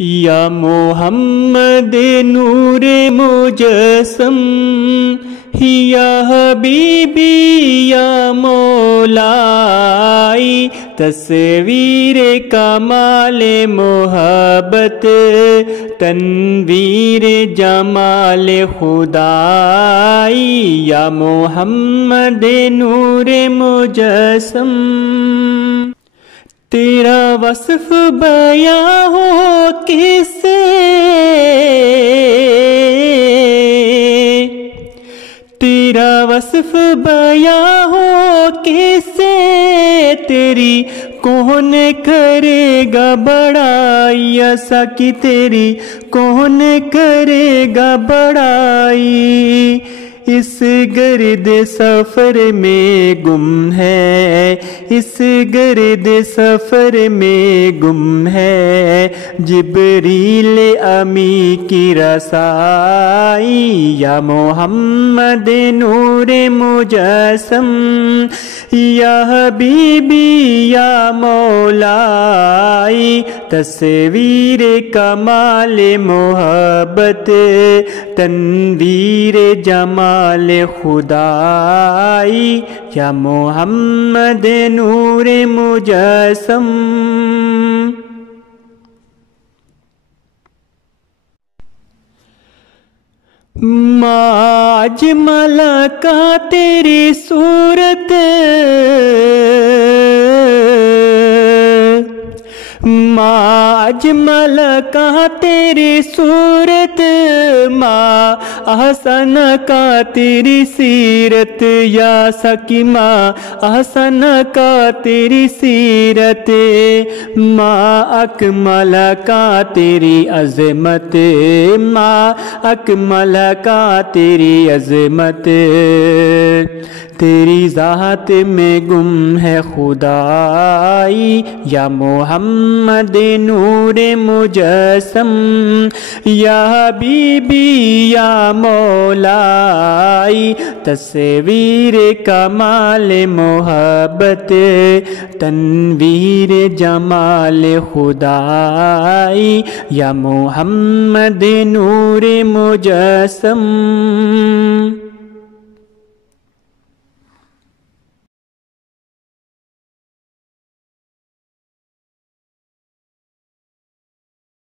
یا محمد نور مجسم، یا حبیبی یا مولائی، تصویر کمال محبت، تنویر جمال خدائی، یا محمد نور مجسم۔ تیرا وصف بیاں ہو کس سے، تیرا وصف بیاں ہو کس سے، تیری کون کرے گا بڑائی، ایسا کہ تیری کون کرے گا بڑائی۔ اس گرد سفر میں گم ہے، اس گرد سفر میں گم ہے، جبریل امی کی رسائی، یا محمد نور مجسم، یا حبیبی یا مولائی، تصویر کمال محبت، تنویر جمال خدائی، یا محمد نور مجسم۔ ما اجمل کا تیری صورت، ما اجمل کا تیری صورت، ما احسن کا تیری سیرت، یا سکی ما احسن کا تیری سیرت، ما اکمل کا تیری عظمت، ما اکمل کا تیری عظمت، تیری ذات میں گم ہے خدائی، یا محمد نور مجسم، یا حبیبی یا مولائی، تصویر کمال محبت، تنویر جمال خدائی، یا محمد نور مجسم۔